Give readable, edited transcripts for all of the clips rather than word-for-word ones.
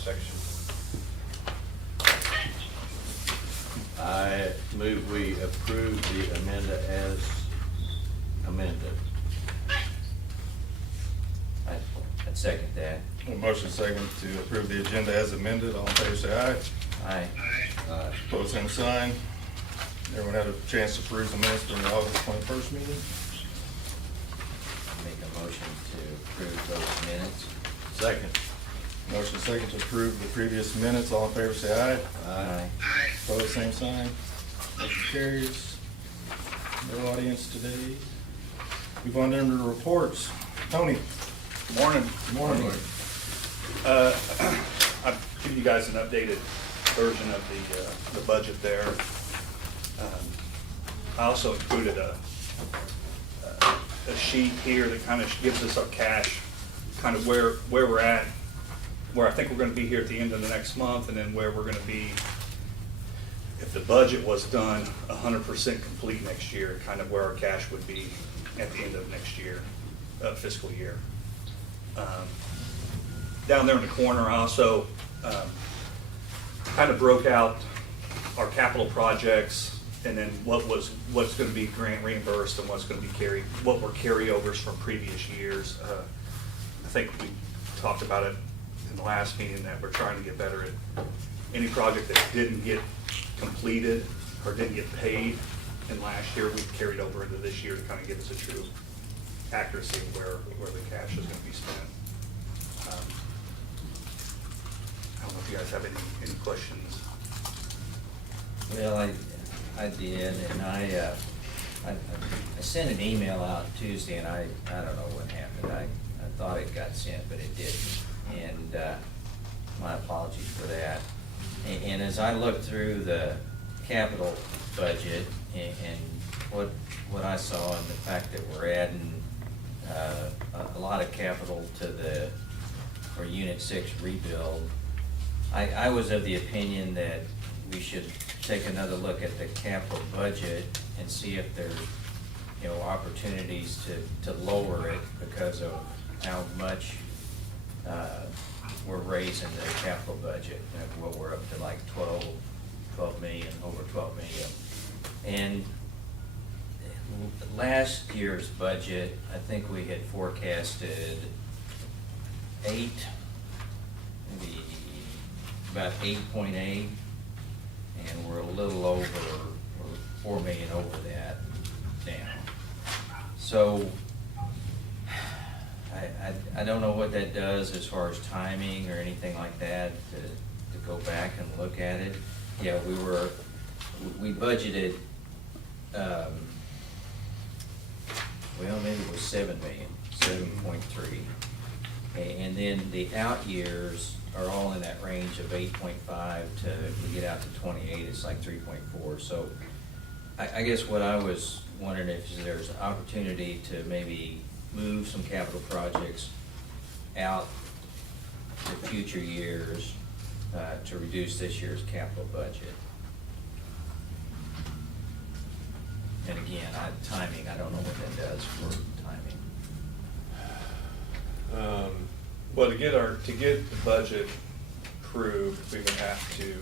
section. I move we approve the amendment as amended. I'd second that. A motion second to approve the agenda as amended. All in favor, say aye. Aye. Opposed, same sign. Everyone had a chance to peruse the minutes during the August 21st meeting. Make a motion to approve those minutes. Second. Motion second to approve the previous minutes. All in favor, say aye. Aye. Opposed, same sign. Motion carries. No audience today. Move on down to the reports. Tony. Good morning. Good morning. I've given you guys an updated version of the budget there. I also included a sheet here that kind of gives us our cash, kind of where we're at, where I think we're going to be here at the end of the next month, and then where we're going to be if the budget was done 100% complete next year, kind of where our cash would be at the end of next year, fiscal year. Down there in the corner, I also kind of broke out our capital projects, and then what's going to be grant reimbursed and what's going to be what were carryovers from previous years. I think we talked about it in the last meeting that we're trying to get better at any project that didn't get completed or didn't get paid in last year, we've carried over into this year to kind of give us a true accuracy of where the cash is going to be spent. I don't know if you guys have any questions. Well, I did, and I sent an email out Tuesday, and I don't know what happened. I thought it got sent, but it didn't, and my apologies for that. And as I looked through the capital budget and what I saw, and the fact that we're adding a lot of capital to for Unit 6 rebuild, I was of the opinion that we should take another look at the capital budget and see if there's, opportunities to lower it because of how much we're raising the capital budget. Well, we're up to like 12 million, over 12 million. And last year's budget, I think we had forecasted maybe about 8.8, and we're a little over, or 4 million over that now. So I don't know what that does as far as timing or anything like that, to go back and look at it. Yeah, we budgeted, well, maybe it was 7 million, 7.3. And then the out years are all in that range of 8.5 to, if we get out to 28, it's like 3.4. So I guess what I was wondering if there's an opportunity to maybe move some capital projects out to future years to reduce this year's capital budget. And again, timing, I don't know what that does for timing. Well, to get the budget approved, we would have to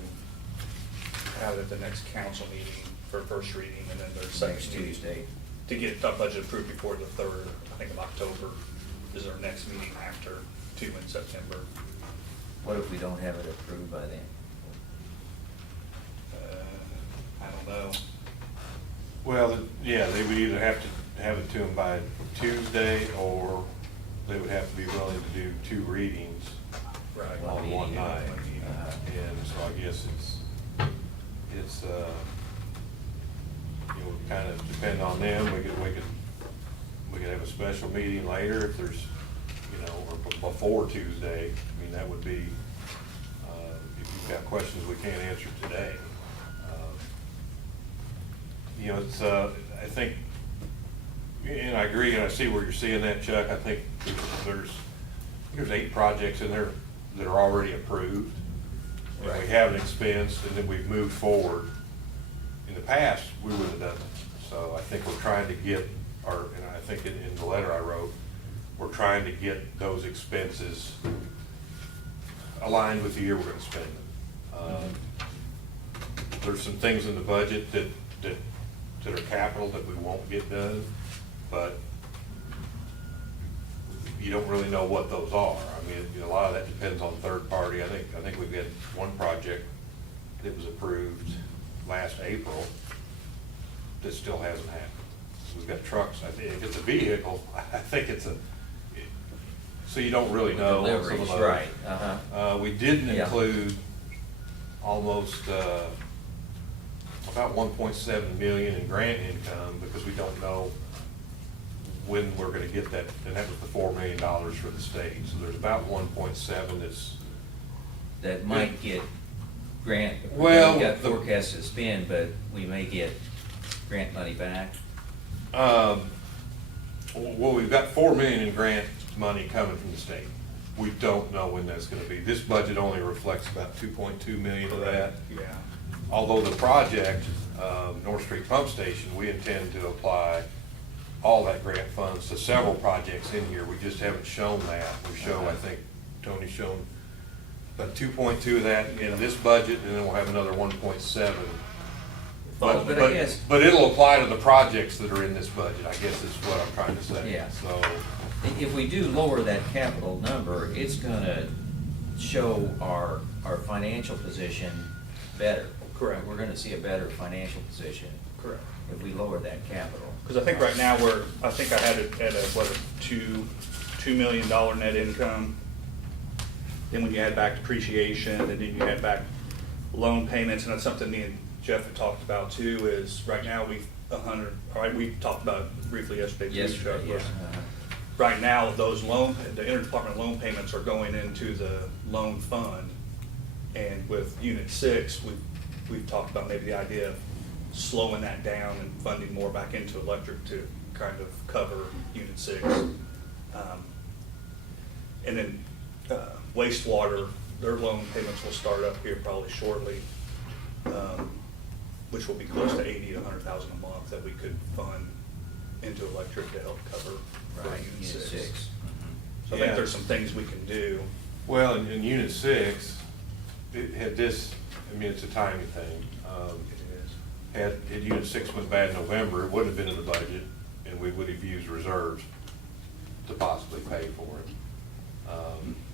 have it at the next council meeting for first reading, and then there's second Next meeting. Tuesday. To get the budget approved before the 3rd, I think, of October is our next meeting after 2 in September. What if we don't have it approved by then? I don't know. Well, yeah, they would either have to have it to them by Tuesday, or they would have to be willing to do 2 readings Right. on one night. And so I guess it's kind of depend on them. We could have a special meeting later if there's, or before Tuesday. I mean, that would be, if you've got questions we can't answer today. It's, I think, and I agree, and I see where you're seeing that, Chuck. I think there's 8 projects in there that are already approved. And we haven't expensed, and then we've moved forward. In the past, we would have done it. So I think we're trying to get, and I think in the letter I wrote, we're trying to get those expenses aligned with the year we're gonna spend them. There's some things in the budget that are capital that we won't get done, but you don't really know what those are. I mean, you know, a lot of that depends on third party. I think we've got one project that was approved last April that still hasn't happened. We've got trucks, I think, if it's a vehicle, I think it's so you don't really know. on some of Deliveries, those. right, uh-huh. We didn't Yeah. include almost, about 1.7 million in grant income because we don't know when we're gonna get that, and that was the $4 million for the state. So there's about 1.7 That might get grant, Well, we got the- forecast to spend, but we may get grant money back. well, we've got 4 million in grant money coming from the state. We don't know when that's gonna be. This budget only reflects about 2.2 million of that. Yeah. Although the project, North Street Pump Station, we intend to apply all that grant funds to several projects in here. We just haven't shown that. We show, I think, Tony's shown about 2.2 of that in this budget, and then we'll have another 1.7. But I guess- But it'll apply to the projects that are in this budget, I guess is what I'm trying to say. Yeah. So, If we do lower that capital number, it's gonna show our financial position better. Correct. We're gonna see a better financial position Correct. if we lower that capital. Because I think right now I think I had it at a $2 million net income. Then when you add back depreciation, and then you add back loan payments, and that's something me and Jeff had talked about too, is right now we talked about it briefly yesterday. too, Chuck, Yesterday, yeah. was right now, the interdepartment loan payments are going into the loan fund. And with Unit 6, we've talked about maybe the idea of slowing that down and funding more back into electric to kind of cover Unit 6. And then wastewater, their loan payments will start up here probably shortly, which will be close to 80 to 100,000 a month that we could fund into electric to help cover for Right, Unit 6. Mhm. So I think there's some things we can do. well, in Unit 6, it had this, I mean, it's a timing thing. Had Unit 6 went bad in November, it wouldn't have been in the budget, and we would have used reserves to possibly pay for it.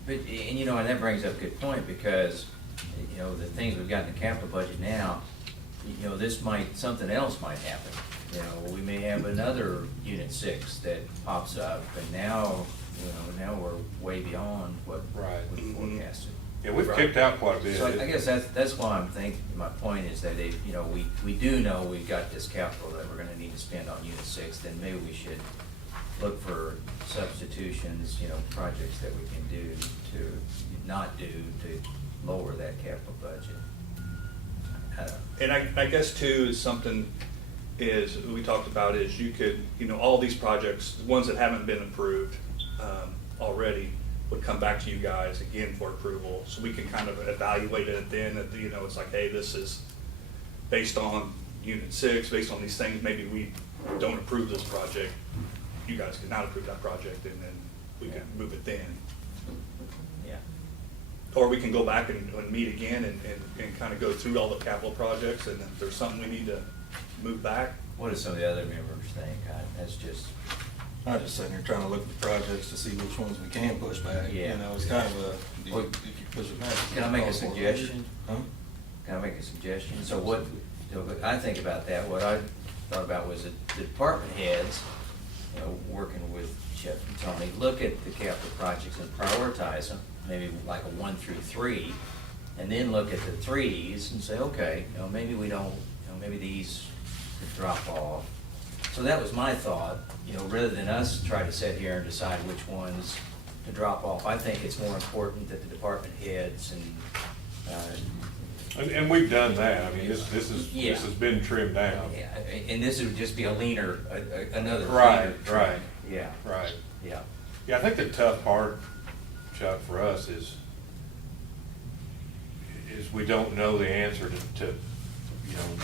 But, and you know, and that brings up a good point, because, you know, the things we've got in the capital budget now, you know, something else might happen. You know, we may have another Unit 6 that pops up, and now, you know, now we're way beyond what Right. we Mhm. forecasted. Yeah, we've Right. kicked out quite a bit. So I guess that's why I'm thinking, my point is that if, you know, we do know we've got this capital that we're gonna need to spend on Unit 6, then maybe we should look for substitutions, you know, projects that we can do to not do to lower that capital budget. I don't know. And I guess too, is something is, we talked about is you could, you know, all these projects, the ones that haven't been approved already, would come back to you guys again for approval. So we can kind of evaluate it then, that, you know, it's like, hey, this is based on Unit 6, based on these things, maybe we don't approve this project. You guys could not approve that project, and then we can move it then. Yeah. Or we can go back and meet again and kind of go through all the capital projects, and if there's something we need to move back. What do some of the other members think? That's just, I'm just sitting here trying to look at the projects to see which ones we can push back. Yeah. You know, it's kind of if Well, you push it back. can I make a suggestion? Huh? Can I make a suggestion? So what I think about that, what I thought about was that the department heads, you know, working with Jeff and Tony, look at the capital projects and prioritize them, maybe like a 1 through 3, and then look at the 3s and say, okay, you know, maybe we don't, you know, maybe these could drop off. So that was my thought, you know, rather than us try to sit here and decide which ones to drop off. I think it's more important that the department heads And we've done that. I mean, this Yeah. has been trimmed down. yeah, and this would just be a leaner, another Right, leaner. right. Yeah, Right. yeah. Yeah, I think the tough part, Chuck, for us is we don't know the answer to, you know,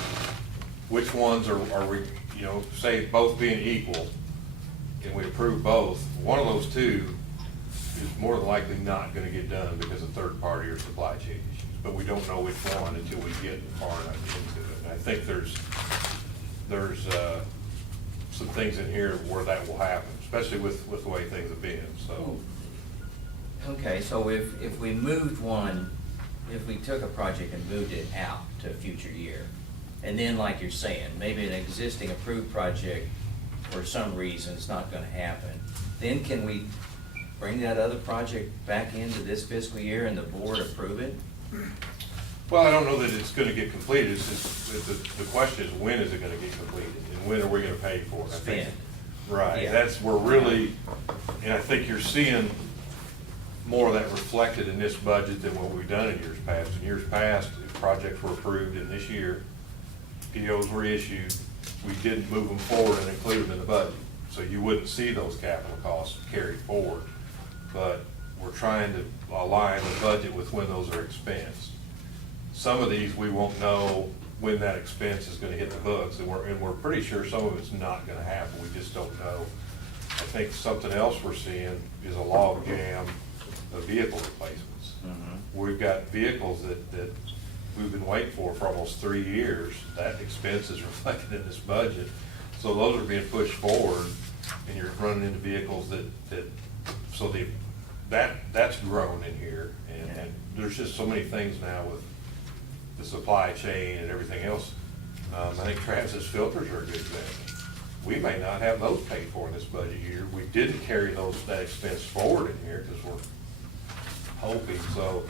which ones are we, you know, say both being equal, and we approve both, one of those two is more than likely not gonna get done because of third party or supply chain issues. But we don't know which one until we get far enough into it. And I think there's some things in here where that will happen, especially with the way things have been, so. Okay, so if we moved one, if we took a project and moved it out to a future year, and then like you're saying, maybe an existing approved project for some reason it's not gonna happen, then can we bring that other project back into this fiscal year and the board approve it? Well, I don't know that it's gonna get completed, it's just, the question is, when is it gonna get completed, and when are we gonna pay for it? I think- Spend. Right, Yeah. that's, we're really, and I think you're seeing more of that reflected in this budget than what we've done in years past. In years past, if projects were approved in this year, POs were issued, we didn't move them forward and include them in the budget. So you wouldn't see those capital costs carried forward. But we're trying to align the budget with when those are expensed. Some of these, we won't know when that expense is gonna hit the books, and we're pretty sure some of it's not gonna happen, we just don't know. I think something else we're seeing is a log jam of vehicle replacements. We've got vehicles that we've been waiting for almost 3 years, that expense is reflected in this budget. So those are being pushed forward, and you're running into vehicles so that's grown in here, and there's just so many things now with the supply chain and everything else. I think Travis's filters are a good example. We may not have those paid for in this budget year. We didn't carry that expense forward in here because we're hoping. So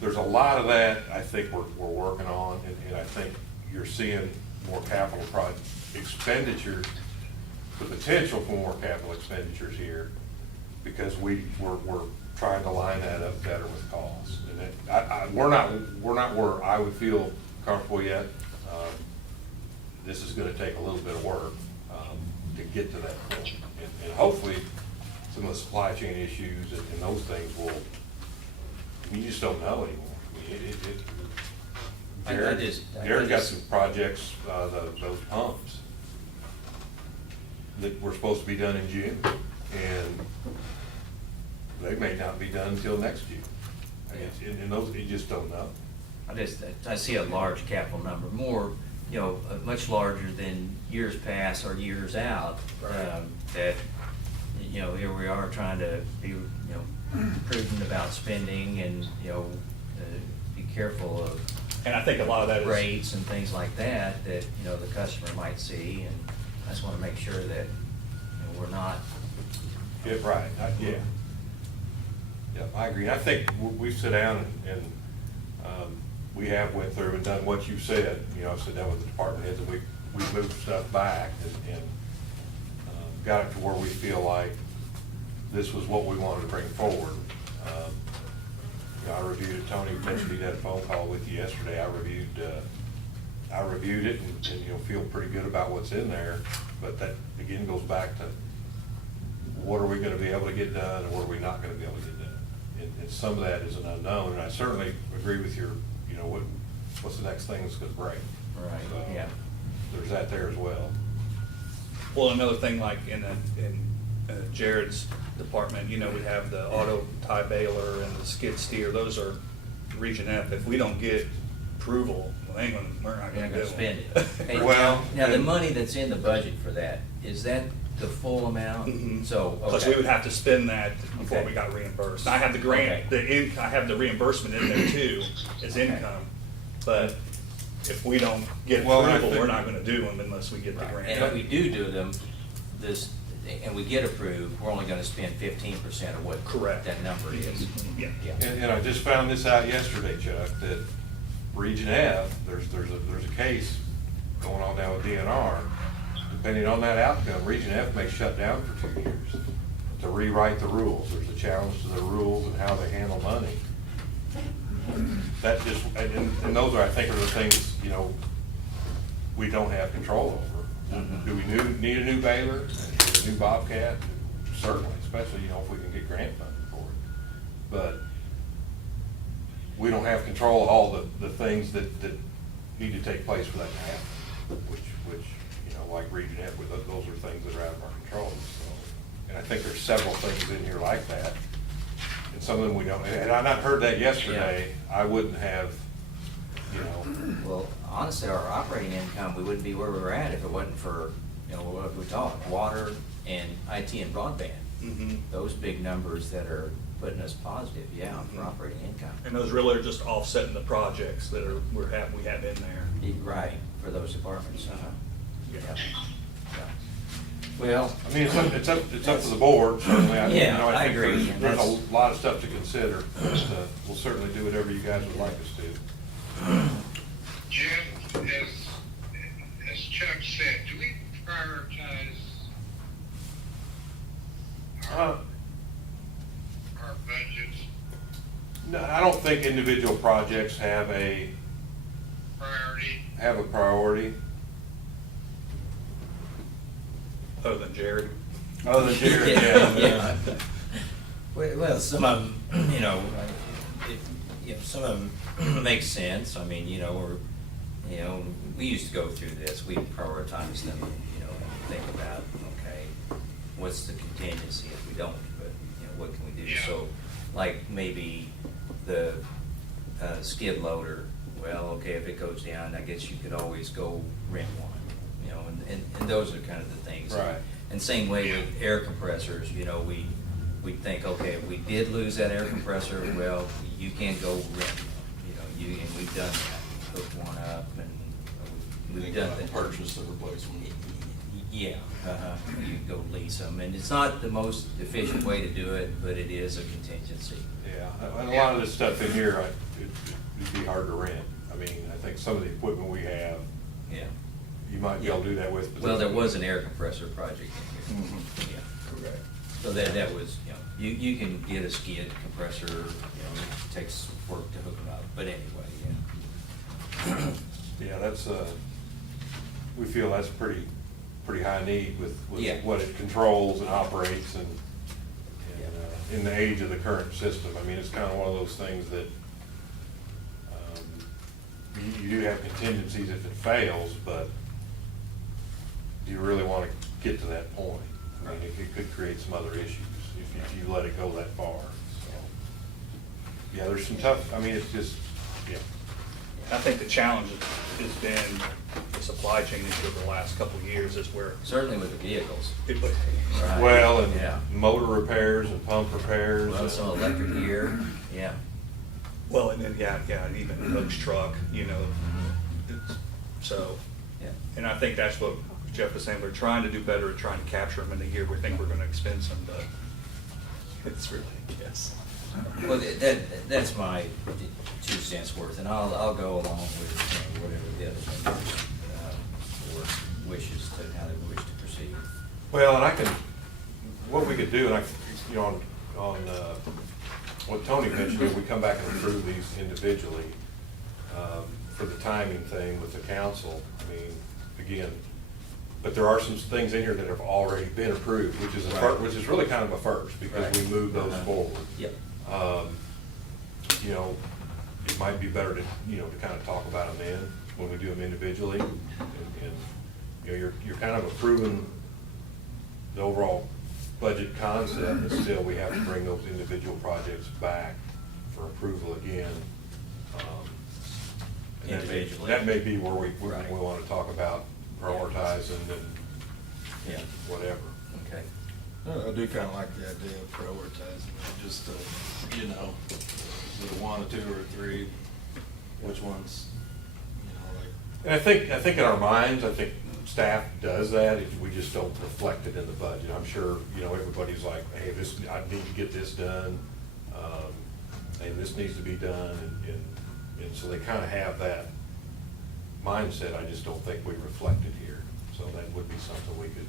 there's a lot of that I think we're working on, and I think you're seeing more capital project expenditures, the potential for more capital expenditures here, because we're trying to line that up better with costs. And we're not where I would feel comfortable yet. This is gonna take a little bit of work to get to that point. And hopefully, some of the supply chain issues and those things will, you just don't know anymore. I mean, Jared's got some projects, those pumps, that were supposed to be done in June, and they may not be done until next June. And those, you just don't know. I see a large capital number, more, much larger than years past or years out. That, here we are trying to be, prudent about spending and, be careful of. And I think a lot of that is. Rates and things like that, the customer might see, and I just wanna make sure that, we're not. Yeah, right, yeah. Yeah, I agree. I think we sit down and we have went through and done what you said. I've sat down with the department heads and we moved stuff back and got it to where we feel like this was what we wanted to bring forward. I reviewed it. Tony mentioned he had a phone call with you yesterday. I reviewed it and feel pretty good about what's in there. But that again goes back to what are we going to be able to get done and what are we not going to be able to get done. And some of that is an unknown. And I certainly agree with your, what's the next thing that's going to break. Right, So yeah. There's that there as well. Well, another thing like in Jared's department, we have the auto tie baler and the skid steer. Those are Region F. If we don't get approval, we're not We're gonna not do gonna spend it. it. Hey, Well, now, the and- money that's in the budget for that, is that the full amount? Mhm. So, Plus, okay. we would have to spend that before Okay. we got reimbursed. I have the grant, I have the reimbursement in there too, as Okay. income. But if we don't get Well, I approval, think- we're not gonna do them unless we get the Right. grant. And if we do them, and we get approved, we're only gonna spend 15% of what Correct. that number is. Yeah. Yeah. And I just found this out yesterday, Chuck, that Region F, there's a case going on now with DNR. Depending on that outcome, Region F may shut down for 2 years to rewrite the rules. There's a challenge to the rules and how they handle money. That just, and those are, I think, are the things, we don't have control over. Do we need a new baler, a new Bobcat? Certainly, especially, if we can get grant funding for it. But we don't have control of all the things that need to take place for that to happen, which, like Region F, those are things that are out of our control. So, and I think there's several things in here like that. and some of them we don't, and I not heard that yesterday, I wouldn't have, you know, Well, honestly, our operating income, we wouldn't be where we were at if it wasn't for, you know, what we talked, water and IT and broadband. Mhm. Those big numbers that are putting us positive, yeah, for Mhm. operating income. And those really are just offsetting the projects that are, we have in there. Right, for those departments, Yeah. Yeah. Well, I mean, it's up to the board, certainly. You Yeah, know, I think agree, There's and a that's- lot of stuff to consider, but we'll certainly do whatever you guys would like us to. Jim, as Chuck said, do we prioritize Uh, our budgets, No, I don't think individual projects have a priority? Other than Jared. Other than Jared, yeah. Well, some of them, you know, some of them make sense. I mean, you know, we used to go through this, we prioritize them, you know, and think about, okay, what's the contingency if we don't, but, you know, what can we do? Yeah. So, like, maybe the skid loader, well, okay, if it goes down, I guess you could always go rent one, you know, and those are kind of the things. Right. And same way with air compressors, you know, we think, okay, if we did lose that air compressor, well, you can go rent one, you know, and we've done that, hooked one up, and we've done that. Purchase the replacement. Yeah, you go lease them, and it's not the most efficient way to do it, but it is a contingency. yeah, and a lot of this stuff in here, it'd be hard to rent. I mean, I think some of the equipment we have, Yeah. you might be able to do that with. but- Well, there was an air compressor project in here. Mhm. Yeah. Correct. So that was, you know, you can get a skid compressor, you know, it takes work to hook them up, but anyway, yeah. Yeah, that's, we feel that's pretty high need with Yeah. what it controls and operates and, in the age of the current system. I mean, it's kind of one of those things that, you do have contingencies if it fails, but do you really want to get to that point? I mean, it could create some other issues if you let it go that far, so. Yeah, there's some tough, I mean, it's just, yeah. I think the challenge has been the supply chain issue over the last couple of years is where Certainly with the vehicles. it, Right. Well, and Yeah. motor repairs and pump repairs. Well, some electric gear, yeah. well, and then, yeah, and even Hook's truck, you know, so. Yeah. And I think that's what Jeff was saying, we're trying to do better at trying to capture them in the year we think we're gonna expend some, but it's really, yes. Well, that's my 2 cents worth, and I'll go along with, you know, whatever the other members, or wishes to, how they wish to proceed. Well, and I can, what we could do, and you know, on what Tony mentioned, if we come back and approve these individually, for the timing thing with the council, I mean, again, but there are some things in here that have already been approved, which is which is really kind of a first, because we moved those forward. Yep. You know, it might be better to, you know, to kind of talk about them then, when we do them individually. And, you know, you're kind of approving the overall budget concept, but still we have to bring those individual projects back for approval again. And Individually. That may be where we Right. want to talk about prioritizing and Yeah. whatever. Okay. I do kind of like the idea of prioritizing, it, just to, you know, is it 1 or 2 or 3, which ones, you know, like. And I think in our minds, I think staff does that, if we just don't reflect it in the budget. I'm sure, you know, everybody's like, hey, I need to get this done, and this needs to be done, and so they kind of have that mindset. I just don't think we reflect it here, so that would be something we could.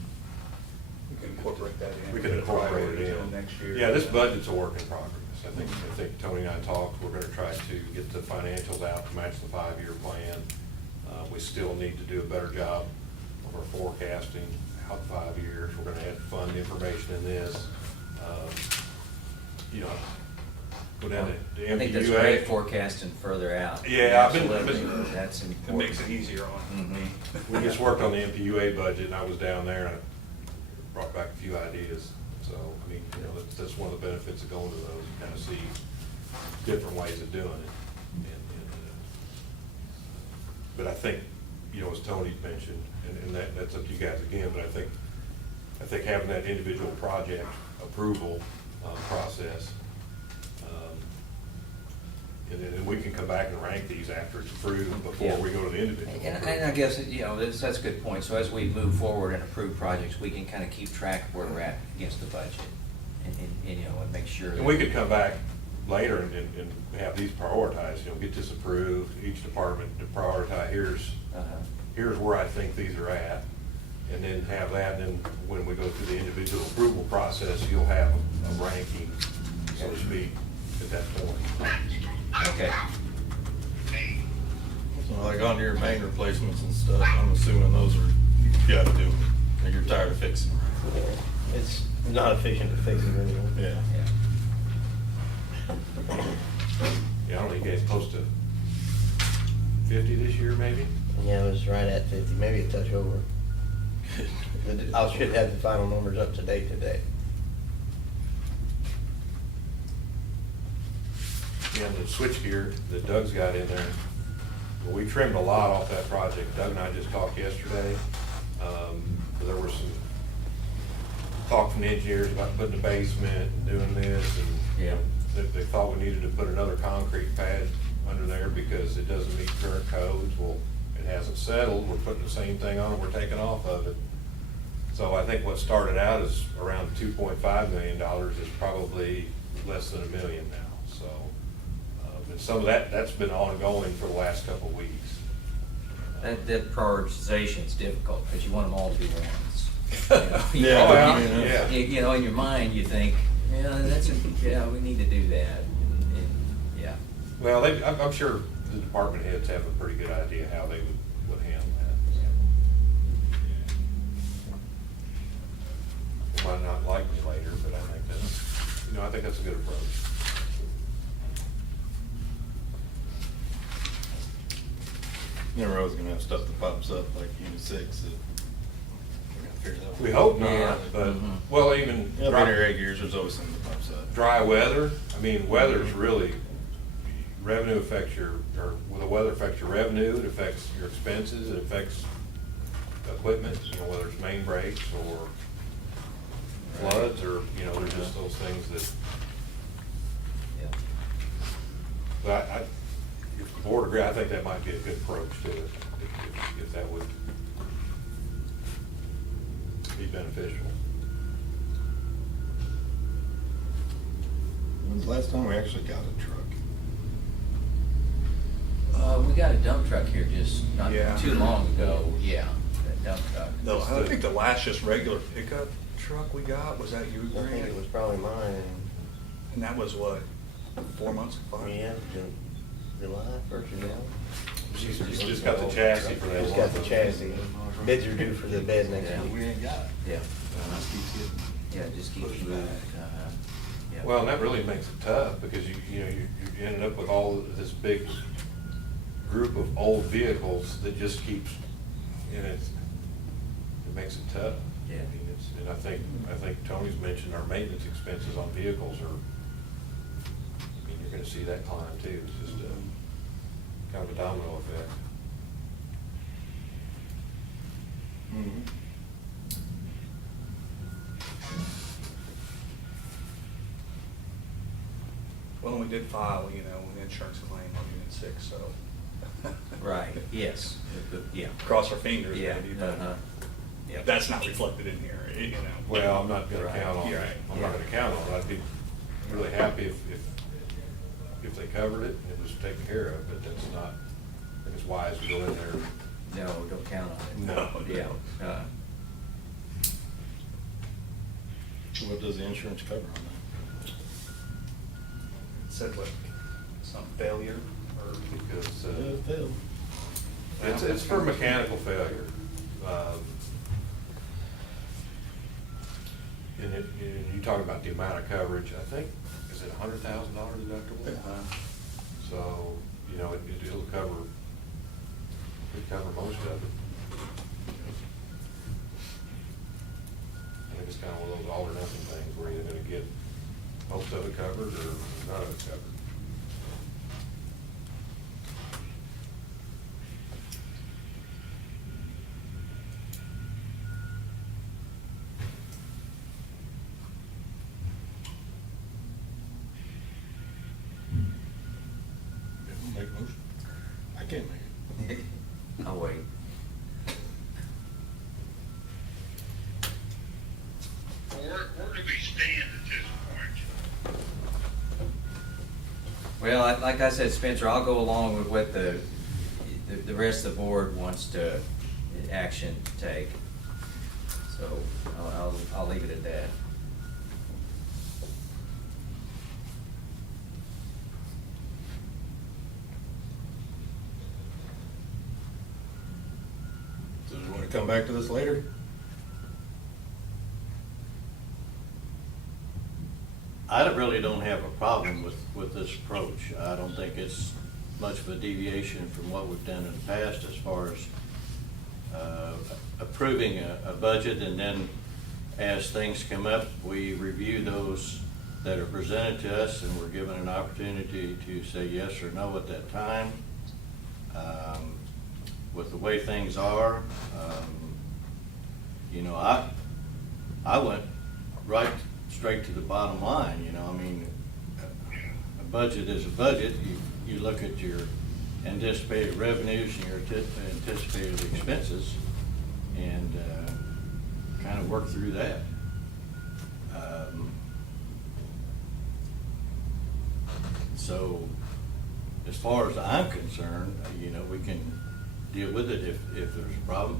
We can incorporate that in. We could incorporate it Priorities in. Next year. Yeah, this budget's a work in progress. I think Tony and I talked, we're gonna try to get the financials out to match the 5-year plan. We still need to do a better job of our forecasting out 5 years. We're gonna add fund information in this. You know, go down to MPUA. I think that's great forecasting further out. Yeah, I've been- Absolutely. That's It important. makes it easier on me. We just worked on the MPUA budget, and I was down there, and I brought back a few ideas. So, I mean, you know, that's one of the benefits of going to those, you kind of see different ways of doing it. But I think, you know, as Tony mentioned, and that's up to you guys again, but I think having that individual project approval process, and then we can come back and rank these after it's approved before we go to the individual. And I guess, you know, that's a good point. So as we move forward and approve projects, we can kind of keep track of where we're at against the budget and, you know, and make sure. And we could come back later and have these prioritized, you know, get this approved, each department to prioritize, here's where I think these are at. And then have that, and then when we go through the individual approval process, you'll have a ranking, so to speak, at that point. Okay. So like on your main replacements and stuff, I'm assuming those are, you gotta do, and you're tired of fixing. It's not efficient to fix it anymore. Yeah. Yeah, I don't know, you guys close to 50 this year, maybe? Yeah, it was right at 50, maybe a touch over. I should have the final numbers up to date today. Yeah, and the switchgear that Doug's got in there, well, we trimmed a lot off that project. Doug and I just talked yesterday. There was some talk from the engineers about putting a basement and doing this, and Yeah. they thought we needed to put another concrete pad under there because it doesn't meet current codes. Well, it hasn't settled. We're putting the same thing on it, we're taking off of it. So I think what started out as around $2.5 million is probably less than $1 million now, so. And some of that's been ongoing for the last couple of weeks. That prioritization's difficult, because you want them all to be ones. You know, Yeah, Oh, yeah. You know, in your mind, you think, yeah, we need to do that, and, yeah. Well, I'm sure the department heads have a pretty good idea how they would handle that. They might not like me later, but I think that's, you know, I think that's a good approach. Never always gonna have stuff that pops up like Unit 6 that we're gonna figure that out. We hope Yeah. not, but, Mhm. well, even Yeah, been here 8 years, there's always something that pops up. dry weather, I mean, weather's really, revenue affects your, or well, the weather affects your revenue, it affects your expenses, it affects equipment, you know, whether it's main breaks or floods, or, you know, there's just those things that, Yeah. but if the board agree, I think that might be a good approach to it, if that would be beneficial. When's the last time we actually got a truck? We got a dump truck here just not Yeah. too long ago, yeah, that dump truck. No, I think the last just regular pickup truck we got, was that you, I think it was probably mine, And that was what, 4 months? yeah, July, first of July. She's just got the chassis for that. Just got the chassis. Bids are due for the bed next Yeah. week. We ain't got it. Yeah, Just keeps getting yeah, it just keeps pushed moving. back. Yeah. Well, and that really makes it tough, because you know, you ended up with all of this big group of old vehicles that just keeps, and it makes it tough. Yeah. I mean, and I think Tony's mentioned our maintenance expenses on vehicles are, I mean, you're gonna see that climb too, it's just kind of a domino effect. Mhm. Well, and we did file, you know, an insurance claim on Unit 6, so. Right, yes, yeah. Cross our fingers, Yeah, maybe, but yeah. that's not reflected in here, you know. Well, I'm not gonna Right. count on, You're it. right. I'm not gonna count on it, I'd be really happy if they covered it and it was taken care of, but that's not, I think it's wise to go in there. No, don't count on it. No. Yeah. What does the insurance cover on It said like some failure or. Because, that? It failed. it's for mechanical failure. And you talk about the amount of coverage, I think, is it $100,000 deductible? So, you know, it'll cover most of it. I think it's kind of one of those all or nothing things where you're gonna get most of it covered or none of it covered. Make a motion. I can't make it. I'll wait. Where do we stand at this point? Well, like I said, Spencer, I'll go along with what the rest of the board wants to, action to take. So I'll leave it at that. So do you want to come back to this later? Really don't have a problem with this approach. I don't think it's much of a deviation from what we've done in the past as far as approving a budget, and then as things come up, we review those that are presented to us, and we're given an opportunity to say yes or no at that time. With the way things are, you know, I went right straight to the bottom line, you know, I mean, a budget is a budget. You look at your anticipated revenues and your anticipated expenses and kind of work through that. So as far as I'm concerned, you know, we can deal with it if there's a problem.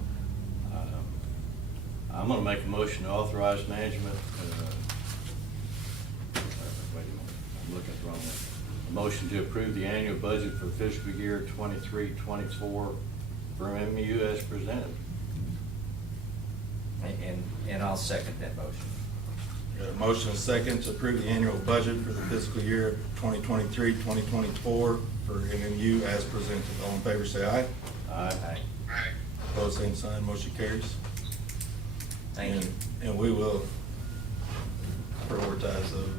I'm gonna make a motion to authorize management, wait a minute, I'm looking at the wrong one. A motion to approve the annual budget for fiscal year 23-24 for MMU as presented. And I'll second that motion. Got a motion and a second to approve the annual budget for the fiscal year 2023-2024 for MMU as presented. All in favor, say aye. Aye. Right. Opposed, same sign, motion carries. Thank you. And we will prioritize those.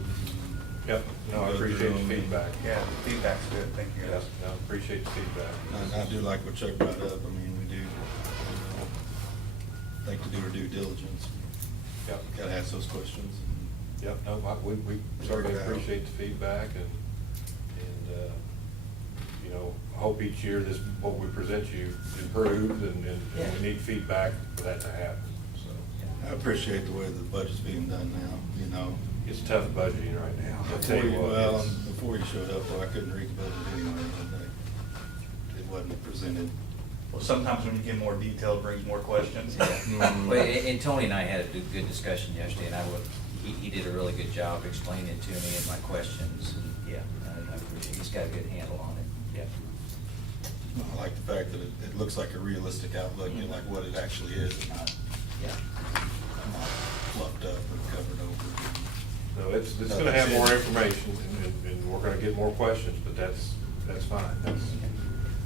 Yep, no, I appreciate the feedback. Yeah, the feedback's good, thank you. Yes, no, appreciate the feedback. I do like what Chuck brought up. I mean, we do, like to do our due diligence. Yep. Gotta ask those questions. Yep, no, we certainly appreciate the feedback and, you know, hope each year this, what we present you improves and we need feedback for that to happen, so. I appreciate the way the budget's being done now, you know. It's tough budgeting right now, I'll tell you what. Well, it's- before you showed up, well, I couldn't read the budget anyway, and it wasn't presented. Well, sometimes when you get more detail, it brings more questions. Well, and Tony and I had a good discussion yesterday, and he did a really good job explaining it to me and my questions, and yeah, I appreciate it. He's got a good handle on it, yeah. I like the fact that it looks like a realistic outlook, and like what it actually is, and not Yeah. fluffed up or covered over. No, it's gonna have more information and we're gonna get more questions, but that's fine.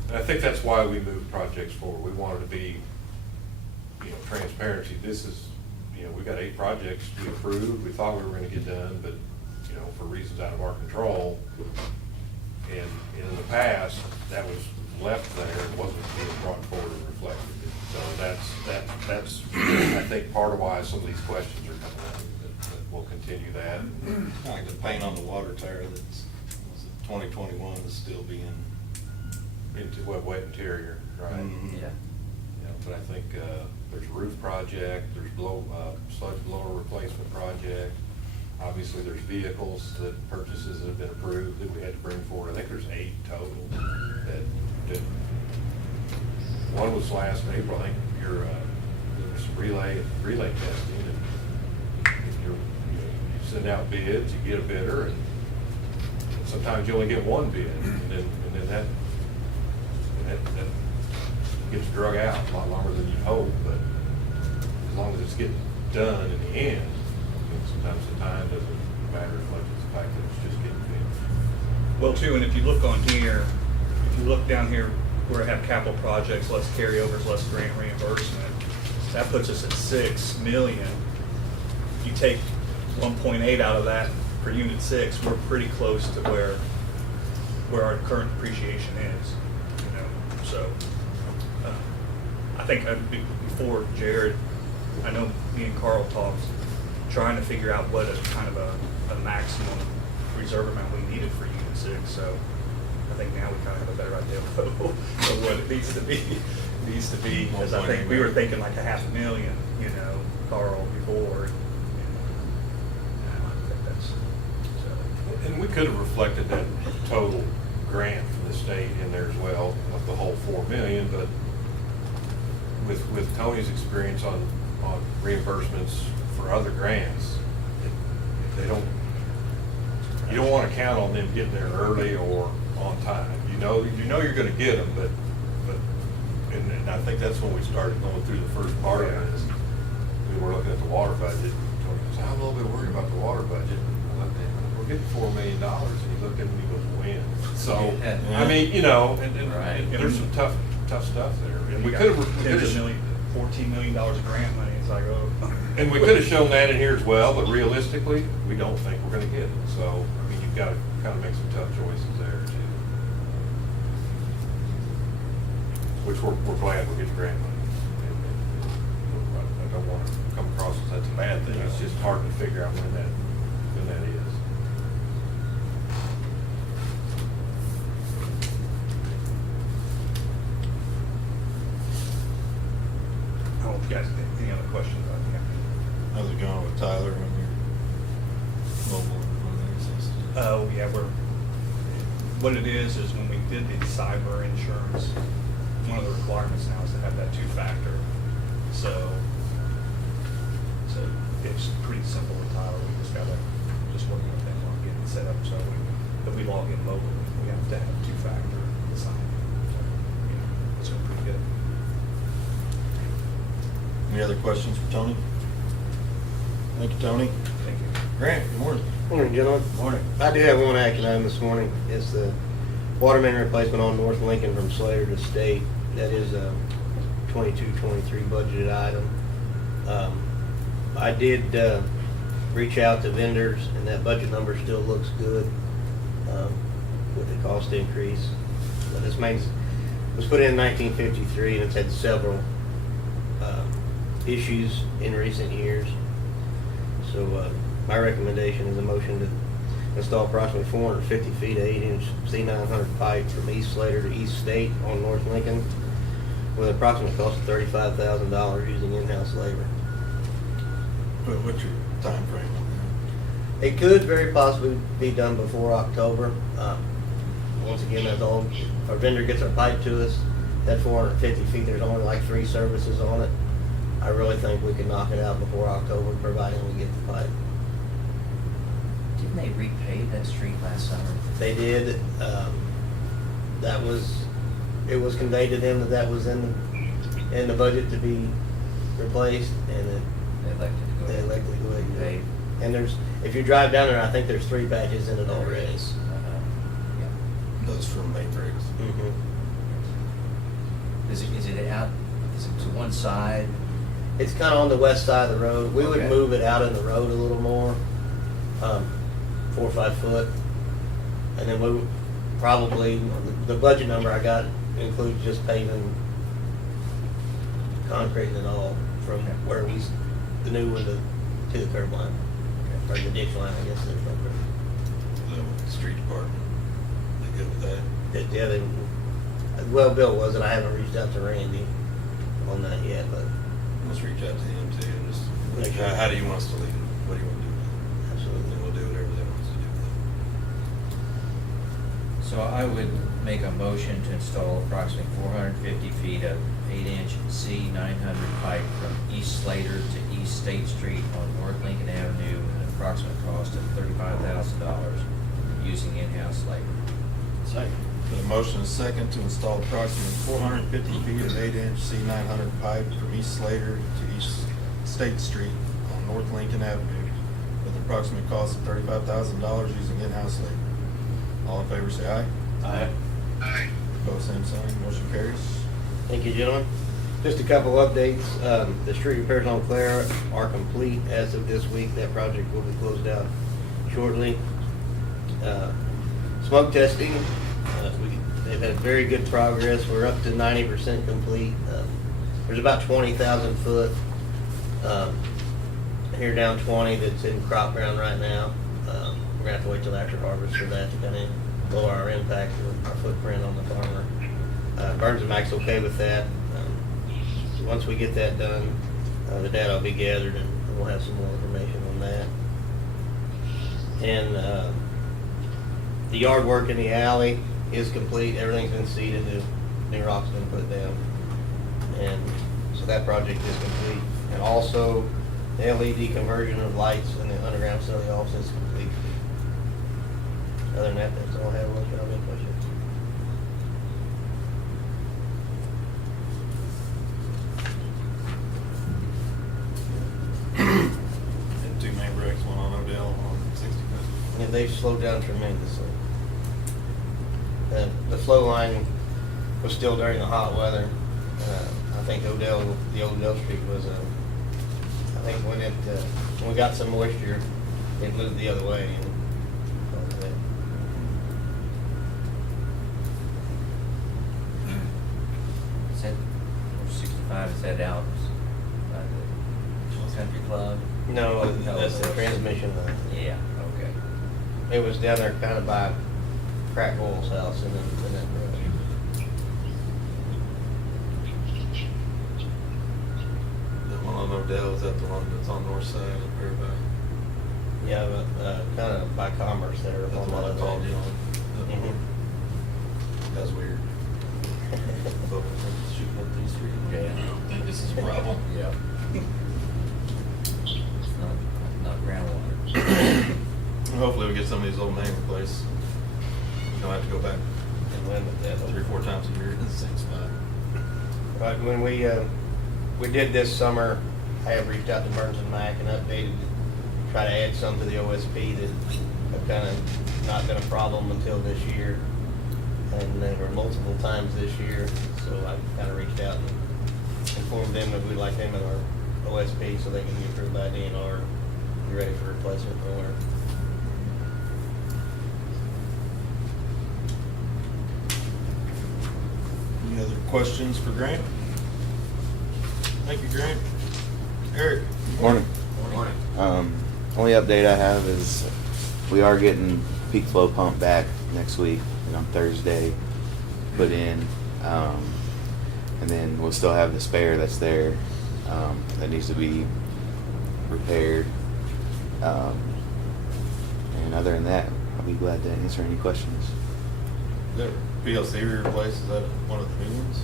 And I think that's why we moved projects forward. We wanted to be, you know, transparency. This is, you know, we got 8 projects we approved, we thought we were gonna get done, but, you know, for reasons out of our control. And in the past, that was left there and wasn't being brought forward and reflected. So that's, I think, part of why some of these questions are coming up, that we'll continue that. Kind of like the paint on the water tower that's, was it 2021 is still being. Into wet interior, right? Mhm. Yeah. Yeah, but I think, there's a roof project, there's sludge blower replacement project. Obviously, there's vehicles purchases that have been approved that we had to bring forward. I think there's 8 total that one was last April, I think there was some relay testing, and if you send out bids, you get a bidder, and sometimes you only get one bid, and then that gets drug out a lot longer than you hope, but as long as it's getting done in the end, sometimes the time doesn't matter as much as the fact that it's just getting finished. Well, too, and if you look on here, if you look down here where I have capital projects, less carryovers, less grant reimbursement, that puts us at 6 million. you take 1.8 out of that for Unit 6, we're pretty close to where our current depreciation is, you know, so. I think before Jared, I know me and Carl talked, trying to figure out what a kind of a maximum reserve amount we needed for Unit 6, so I think now we kind of have a better idea of what it needs to be, because I think we were thinking like $500,000, you know, Carl, before. I think that's, so. And we could have reflected that total grant from the state in there as well, of the whole $4 million, but with Tony's experience on reimbursements for other grants, they don't, you don't want to count on them getting there early or on time. You know you're going to get them, but and I think that's when we started going through the first part of it. Is we were looking at the water budget. Tony goes, I'm a little bit worried about the water budget. We're getting $4 million, and he looked at me and goes, when? So I mean, you know, and there's some tough stuff there. And we could have $14 million of grant money. It's like, oh. And we could have shown that in here as well, but realistically, we don't think we're gonna get it. So, I mean, you've got to kind of make some tough choices there too. Which we're glad we get the grant money. I don't want to come across as that's a bad thing. It's just hard to figure out when that is. I don't know if you guys have any other questions about that. How's it going with Tyler on your mobile? Oh, yeah, what it is when we did the cyber insurance, one of the requirements now is to have that two-factor. So it's pretty simple with Tyler. We just gotta, working with them on getting it set up so that we log in locally. We have to have two-factor sign. So, you know, it's been pretty good. Any other questions for Tony? Thank you, Tony. Thank you. Grant, good morning. Morning, gentlemen. Morning. I do have one action item this morning. It's the water main replacement on North Lincoln from Slater to State. That is a 22-23 budgeted item. I did reach out to vendors, and that budget number still looks good with the cost increase. But this main was put in 1953, and it's had several issues in recent years. So my recommendation is a motion to install approximately 450 feet of 8-inch C900 pipe from East Slater to East State on North Lincoln with an approximate cost of $35,000 using in-house labor. What's your time frame on It could very possibly be done before October. Once again, that's all, our vendor gets our pipe to us. That 450 feet, there's only like 3 services on it. I really think we can knock it out before October, providing we get the pipe. Didn't they repave that street last summer? They did. It was conveyed to them that was in the budget to be replaced, and They elected to go ahead. they elected to go ahead and Pave. And if you drive down there, I think there's 3 patches in it already. Yeah. that? Those from Matrix. Mhm. Is it out, is it to one side? It's kind of on the west side of the road. We would Okay. move it out in the road a little more, 4 or 5 foot. And then we would probably, the budget number I got includes just paving, concrete and all from where the new one to the curb line. Or the ditch line, I guess. There's no curb. Is that with the street department? They good with that? Yeah, well, Bill was, and I haven't reached out to Randy on that yet, but Let's reach out to him too, and just, Make sure. how do you want us to leave it? What do you want to do? absolutely. And we'll do whatever they want us to do with it. So I would make a motion to install approximately 450 feet of 8-inch C900 pipe from East Slater to East State Street on North Lincoln Avenue at an approximate cost of $35,000 using in-house labor. Second. Got a motion and a second to install approximately 450 feet of 8-inch C900 pipe from East Slater to East State Street on North Lincoln Avenue with an approximate cost of $35,000 using in-house labor. All in favor say aye. Aye. Aye. Opposed, same sign. Motion carries. Thank you, gentlemen. Just a couple updates. The street repairs on Clara are complete as of this week. That project will be closed out shortly. Smoke testing, they've had very good progress. We're up to 90% complete. There's about 20,000 foot here down 20 that's in crop ground right now. We're gonna have to wait till after harvest for that to kind of lower our impact or our footprint on the farmer. Burns and Mac's okay with that. Once we get that done, the data will be gathered and we'll have some more information on that. And the yard work in the alley is complete. Everything's been seeded, the new rock's been put down. And so that project is complete. And also, the LED conversion of lights in the underground facility office is complete. Other than that, that's all I have. Unless you have any questions. And two main wrecks, one on Odell, one on 65th. Yeah, they've slowed down tremendously. The flow line was still during the hot weather. I think the Odell Street was, I think when we got some moisture, it moved the other way. And, Is that, 65, is that out by the country club? no, that's the transmission line. Yeah, okay. It was down there kind of by Crack Oil's house and then that road. The one on Odell, is that the one that's on north side of Fairbanks? Yeah, but kind of by Commerce there. That's the one I called you on. Mhm. That's weird. Shooting up these streets. Yeah. I don't think this is a problem. Yeah. It's not groundwater. Hopefully we get some of these old main replaced. We don't have to go back And limit that. 3 or 4 times a year in the same spot. Right, when we did this summer, I have reached out to Burns and Mac and updated, try to add some to the OSP that have kind of not been a problem until this year. And they were multiple times this year, so I kind of reached out and informed them that we'd like them in our OSP so they can be approved by DNR, be ready for replacement for winter. Any other questions for Grant? Thank you, Grant. Eric? Morning. Morning. Only update I have is we are getting peak flow pump back next week, on Thursday, put in. And then we'll still have the spare that's there, that needs to be repaired. And other than that, I'll be glad to answer any questions. Is that PLC we replaced, is that one of the new ones?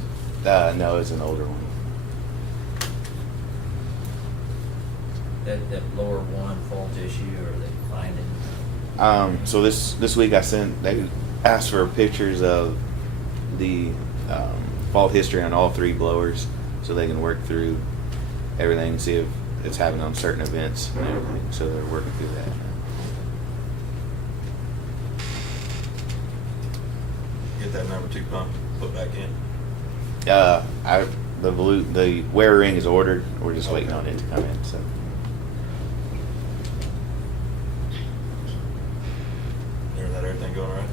No, it's an older one. That lower one fault issue, or they finding? So this week they asked for pictures of the fault history on all 3 blowers so they can work through everything and see if it's happening on certain events and everything. So they're working through that. Get that number 2 pump put back in. The wear ring is ordered. We're just waiting on it to come in. So. Everything going all right?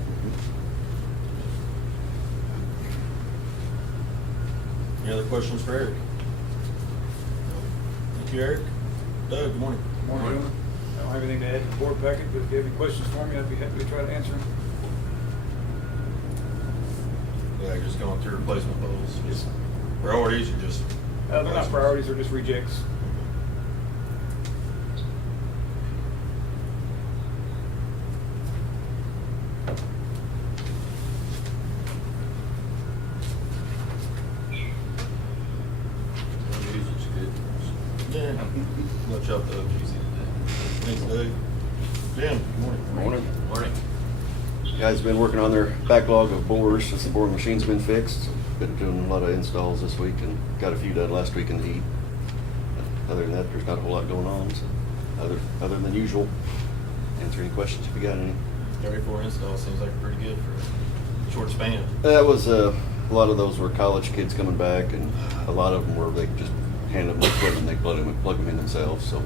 Any other questions for Eric? Thank you, Eric. Doug, good morning. Morning, gentlemen. I don't have anything to add to the board packet, but if you have any questions for me, I'd be happy to try to answer them. Yeah, just going through replacement poles. Just priorities or just? They're not priorities, they're just rejects. Yeah. Much up the OGC today. Thanks, Doug. Jim, good morning. Morning. Morning. Guys have been working on their backlog of borers since the boring machine's been fixed. Been doing a lot of installs this week and got a few done last week in the heat. Other than that, there's not a whole lot going on, so other than usual. Answer any questions if you got any. 34 installs seems like pretty good for a short span. That was a lot of those were college kids coming back, and a lot of them were, they just hand them the equipment, they plug them in themselves, so.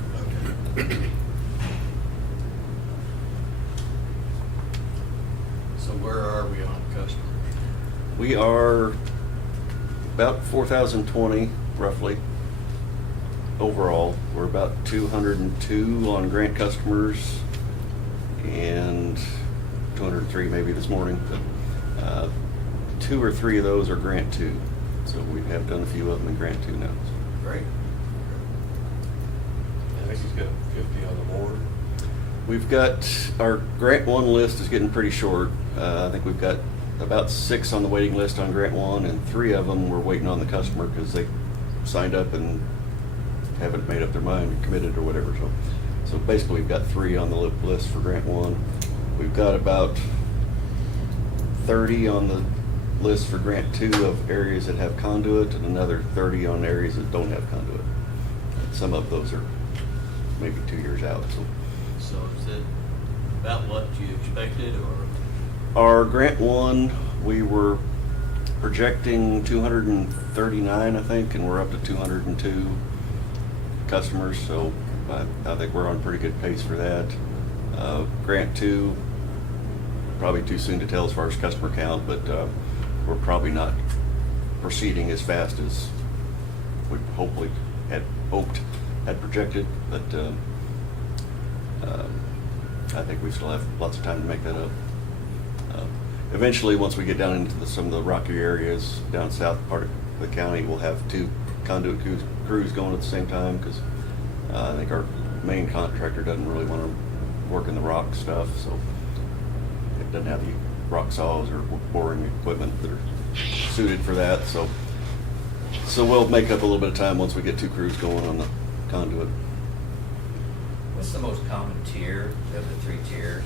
So where are we on customers? We are about 4,020 roughly overall. We're about 202 on grant customers and 203 maybe this morning. But, 2 or 3 of those are grant 2. So we have done a few of them in grant 2 now. Great. I think he's got 50 on the board. We've got, our grant 1 list is getting pretty short. I think we've got about 6 on the waiting list on grant 1, and 3 of them we're waiting on the customer because they signed up and haven't made up their mind or committed or whatever. So basically we've got 3 on the list for grant 1. We've got about 30 on the list for grant 2 of areas that have conduit, and another 30 on areas that don't have conduit. Some of those are maybe 2 years out. So is it about what you expected, or? Our grant 1, we were projecting 239, I think, and we're up to 202 customers, so I think we're on pretty good pace for that. Grant 2, probably too soon to tell as far as customer count, but we're probably not proceeding as fast as we hopefully had hoped, had projected, but I think we still have lots of time to make that up. Eventually, once we get down into some of the rocky areas down south part of the county, we'll have 2 conduit crews going at the same time, because I think our main contractor doesn't really want to work in the rock stuff, so it doesn't have the rock saws or boring equipment that are suited for that. So we'll make up a little bit of time once we get 2 crews going on the conduit. What's the most common tier of the 3 tiers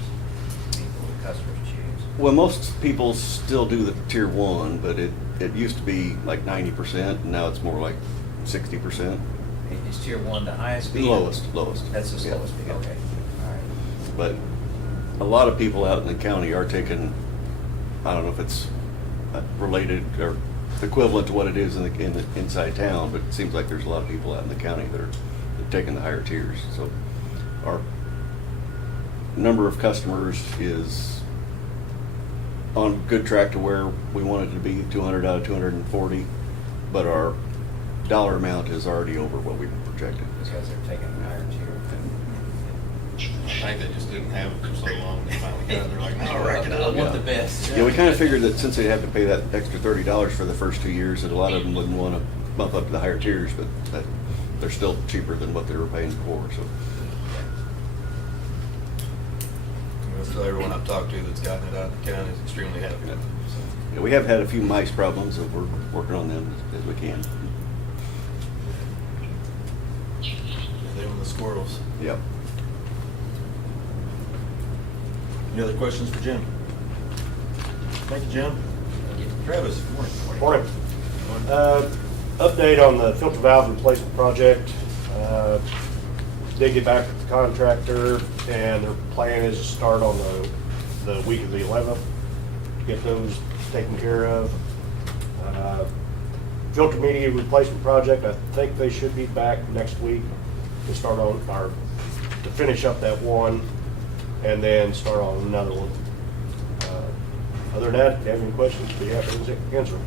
people, the customers choose? Well, most people still do the tier 1, but it used to be like 90%, and now it's more like 60%. Is tier 1 the highest speed? Lowest. That's the Yeah. slowest speed, okay. All right. But a lot of people out in the county are taking, I don't know if it's related or equivalent to what it is in the inside town, but it seems like there's a lot of people out in the county that are taking the higher tiers. So our number of customers is on good track to where we want it to be, 200 out of 240, but our dollar amount is already over what we projected. Because they're taking the higher tier. I think they just didn't have it for so long, they finally got it, they're like, no, I reckon I I'll want get the it. best. Yeah, we kind of figured that since they had to pay that extra $30 for the first 2 years, that a lot of them wouldn't want to bump up to the higher tiers, but that, they're still cheaper than what they were paying before, so. So everyone I've talked to that's gotten it out in the county is extremely happy with it. So. Yeah, we have had a few mice problems, and we're working on them as we can. Yeah, they and the squirrels. Yep. Any other questions for Jim? Thank you, Jim. Travis, good morning. Morning. Update on the filter valve replacement project. Did get back with the contractor, and their plan is to start on the week of the 11th, to get those taken care of. Filter media replacement project, I think they should be back next week to start on, or to finish up that one, and then start on another one. Other than that, if you have any questions, be happy to answer them.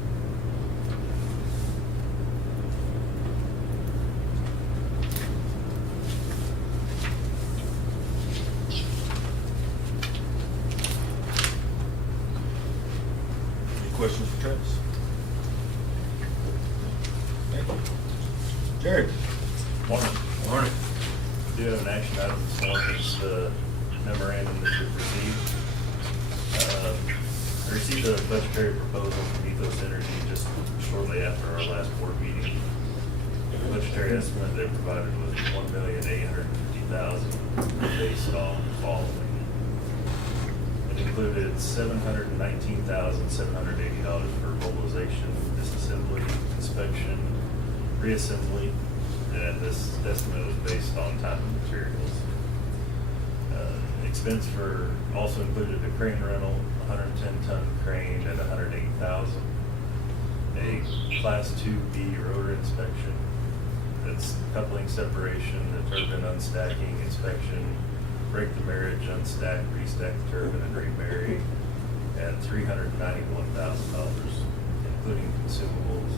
Any questions for Travis? Thank you. Jared? Morning. Morning. Do have an action item this morning, is the memorandum that you've received. I received a budgetary proposal from Ethos Energy just shortly after our last board meeting. The budgetary estimate they provided was $1,850,000 based on the following. It included $719,780 for mobilization, disassembly, inspection, reassembly, and this estimate was based on time and materials. Expense for also included a crane rental, 110-ton crane at $180,000, Class 2B rotor inspection. That's coupling separation, the turbine unstacking inspection, break the marriage, unstack, restack the turbine, and remarry at $391,000, including consumables,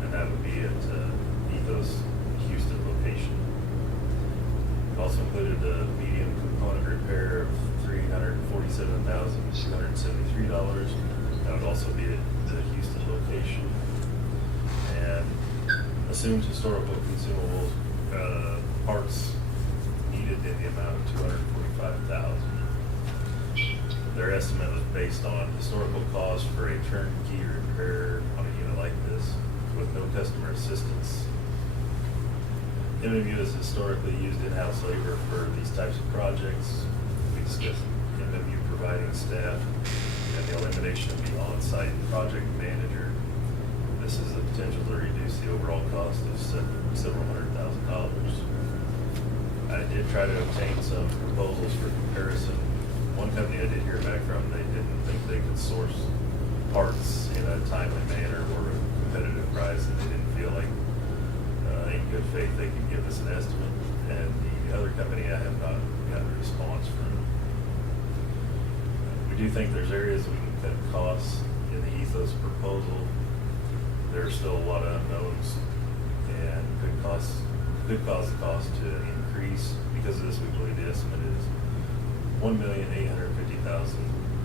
and that would be at Ethos Houston location. Also included a medium component repair of $347,273. That would also be at the Houston location. And assumed historical consumables, parts needed in the amount of $245,000. Their estimate was based on historical cost for a turnkey repair on a unit like this with no customer assistance. MMU has historically used in-house labor for these types of projects. We discussed MMU providing staff and the elimination of the on-site project manager. This is the potential to reduce the overall cost of several $100,000. I did try to obtain some proposals for comparison. One company I did hear back from, they didn't think they could source parts in a timely manner or a competitive price, and they didn't feel like in good faith they could give us an estimate. And the other company I have not got a response from. We do think there's areas we can cut costs in the Ethos proposal. There are still a lot of unknowns and could cause the cost to increase. Because of this, we believe the estimate is $1,850,000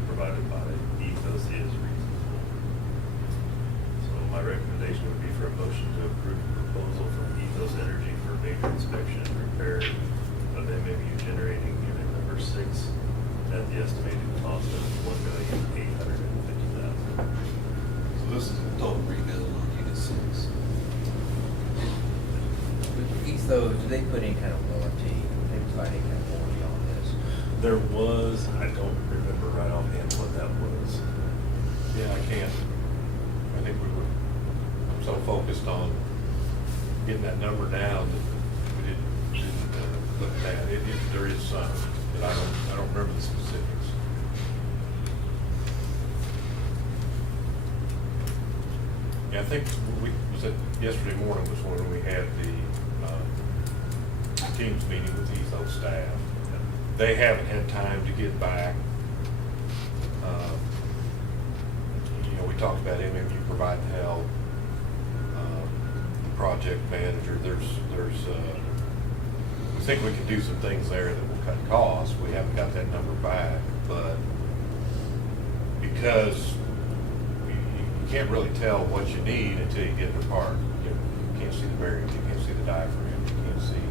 provided by Ethos is reasonable. So my recommendation would be for a motion to approve the proposal from Ethos Energy for major inspection and repair of MMU generating unit number 6 at the estimated cost of $1,850,000. So this is a total rebuild on Unit 6. Ethos, do they put any kind of warranty? They provide any kind of warranty on this? There was, I don't remember right offhand what that was. Yeah, I can't. I think we were so focused on getting that number down that we didn't look at that. There is some, but I don't remember the specifics. Yeah, I think was it yesterday morning was when we had the Teams meeting with the Ethos staff. They haven't had time to get back. We talked about MMU providing help, project manager. We think we can do some things there that will cut costs. We haven't got that number back, but because you can't really tell what you need until you get it apart. You can't see the bearings, you can't see the diaphragm, you can't see.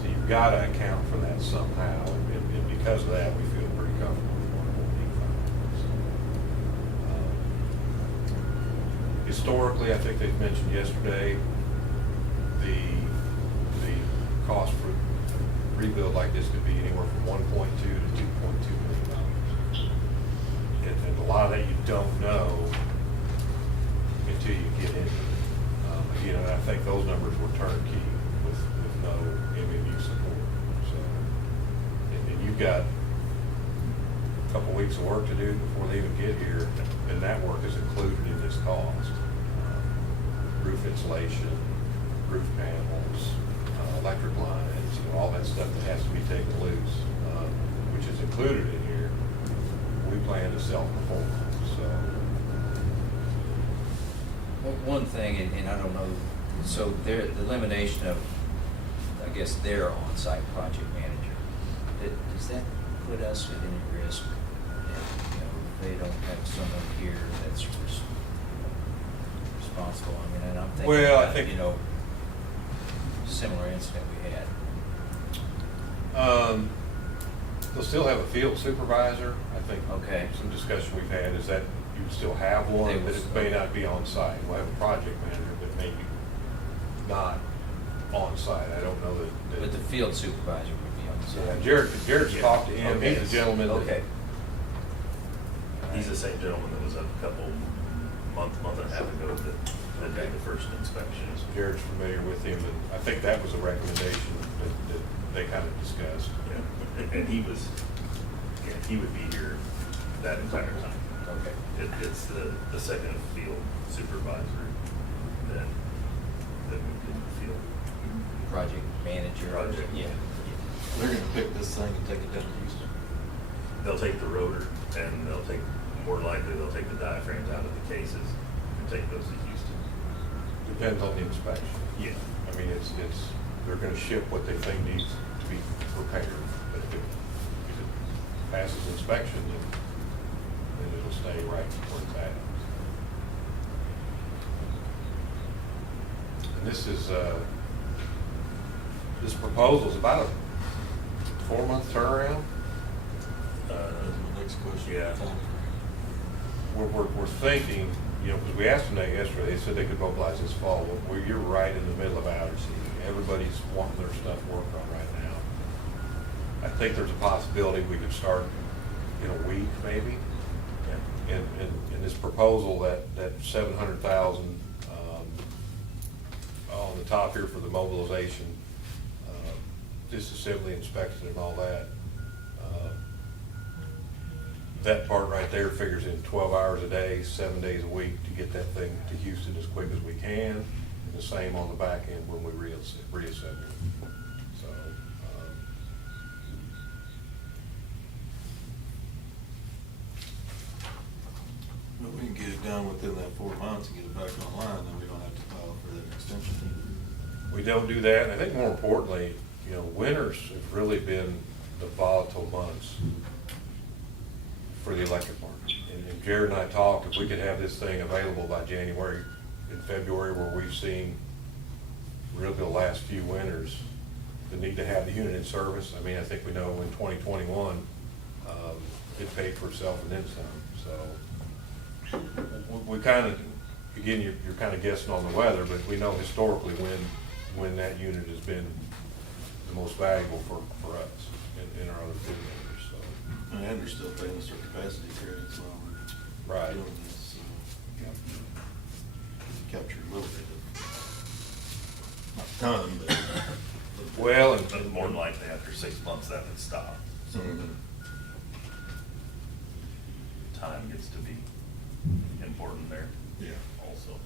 So you've got to account for that somehow, and because of that, we feel pretty comfortable with what will be fine. Historically, I think they mentioned yesterday, the cost for a rebuild like this could be anywhere from $1.2 to $2.2 million. And a lot of that you don't know until you get into it. Again, I think those numbers were turnkey with no MMU support. So, and you've got a couple weeks of work to do before they even get here, and that work is included in this cost. Roof insulation, roof panels, electric lines, all that stuff that has to be taken loose, which is included in here. We plan to self-perform. So. One thing, and I don't know, so the elimination of, I guess, their on-site project manager, does that put us at any risk? If they don't have someone here that's responsible, I mean, and I'm thinking Well, I about, think, similar incident we had. They'll still have a field supervisor. I think Okay. some discussion we've had is that you still have one, They but will- it may not be on site. We'll have a project manager, but maybe not on site. I don't know that. But the field supervisor would be on Yeah, site. Jared's talked to him. Okay. He's the gentleman that. Okay. He's the same gentleman that was a couple month and a half ago that did the first inspection. Jared's familiar with him, and I think that was a recommendation that they kind of discussed. Yeah, and he would be here that entire time. Okay. It's the second field supervisor. then we can feel. Project manager. Project. Yeah. They're gonna pick this thing and take it down to Houston. They'll take the rotor and they'll take, more likely, they'll take the diaphragms out of the cases and take those to Houston. Depends on the inspection. Yeah. I mean, they're gonna ship what they think needs to be repaired, but if it passes inspection, then it'll stay right where it's at. And this proposal is about a 4-month turnaround. That's my next question. Yeah. We're thinking, you know, because we asked them that yesterday, they said they could mobilize this fall. Well, you're right in the middle of outer season. Everybody's wanting their stuff worked on right now. I think there's a possibility we could start in a week, maybe. Yeah. And this proposal, that 700,000 on the top here for the mobilization, disassembly, inspection and all that. That part right there figures in 12 hours a day, 7 days a week to get that thing to Houston as quick as we can. And the same on the back end when we reassemble. So, But we can get it done within that 4 months and get it back online, then we don't have to file for that extension. we don't do that. And I think more importantly, you know, winters have really been the volatile months for the electric market. And Jared and I talked, if we could have this thing available by January and February, where we've seen really the last few winters, the need to have the unit in service. I mean, I think we know in 2021, it paid for itself and then some. So we kind of, again, you're kind of guessing on the weather, but we know historically when that unit has been the most valuable for us and our other food members, so. And they're still paying us their capacity credits while we're Right. doing this, so. Capture a little bit of, not a ton, but. Well, But more than likely, after 6 months, that would stop. So Mhm. time gets to be important there. Yeah. Also.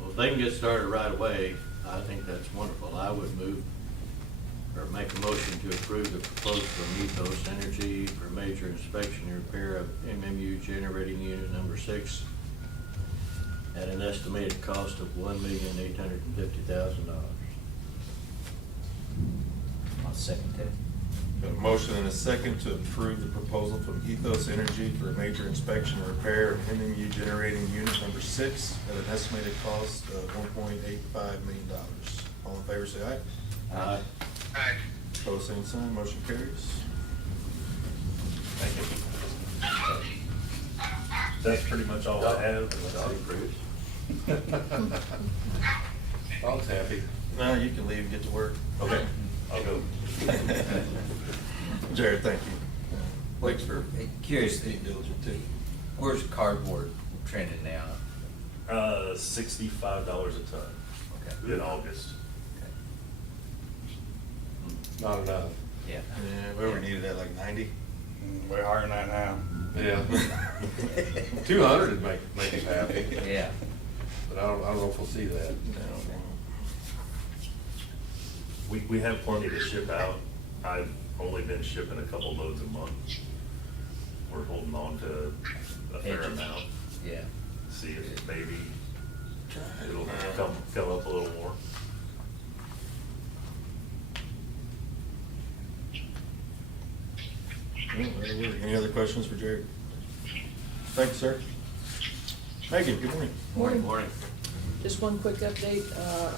Well, if they can get started right away, I think that's wonderful. I would move, or make a motion to approve the proposal from Ethos Energy for major inspection and repair of MMU generating unit number 6 at an estimated cost of $1,850,000. I'll second that. Got a motion and a second to approve the proposal from Ethos Energy for a major inspection and repair of MMU generating unit number 6 at an estimated cost of $1.85 million. All in favor, say aye. Aye. Aye. Opposed, same sign, motion carries. Thank you. That's pretty much all I have. Dog approves. Dog's happy. Now you can leave and get to work. Okay, I'll go. Jared, thank you. Thanks for Curious, being diligent too. where's cardboard trending now? $65 a ton Okay. in August. Not enough. Yeah. Yeah, we were needed at like 90. We're higher than that now. Yeah. 200 would make us happy. Yeah. But I don't know if we'll see that. We have plenty to ship out. I've only been shipping a couple loads a month. We're holding on to a fair Edges. amount. Yeah. See if maybe it'll come up a little more. Any other questions for Jared? Thank you, sir. Megan, good morning. Morning. Morning. Just one quick update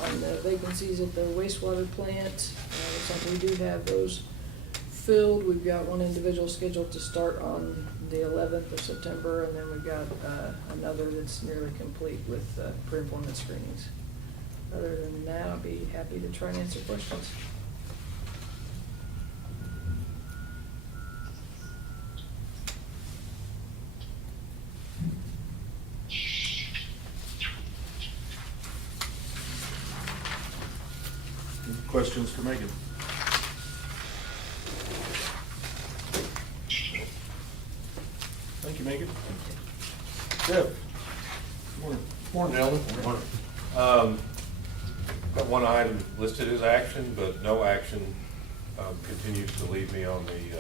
on the vacancies at the wastewater plant. Looks like we do have those filled. We've got one individual scheduled to start on the 11th of September, and then we've got another that's nearly complete with pre-employment screenings. Other than that, I'll be happy to try and answer questions. Any questions for Megan? Thank you, Megan. Jeff? Morning, gentlemen. Got one item listed as action, but no action continues to leave me on the,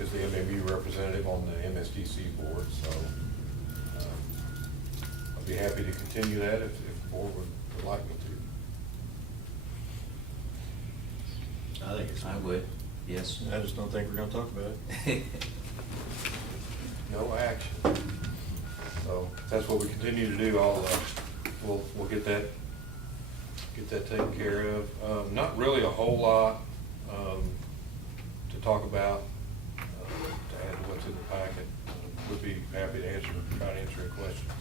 as the MMU representative on the MSDC board, so I'll be happy to continue that if the board would like me to. I think it's. I would, yes. I just don't think we're gonna talk about it. No action. So if that's what we continue to do. We'll get that taken care of. Not really a whole lot to talk about, to add to what's in the packet. Would be happy to try to answer any questions.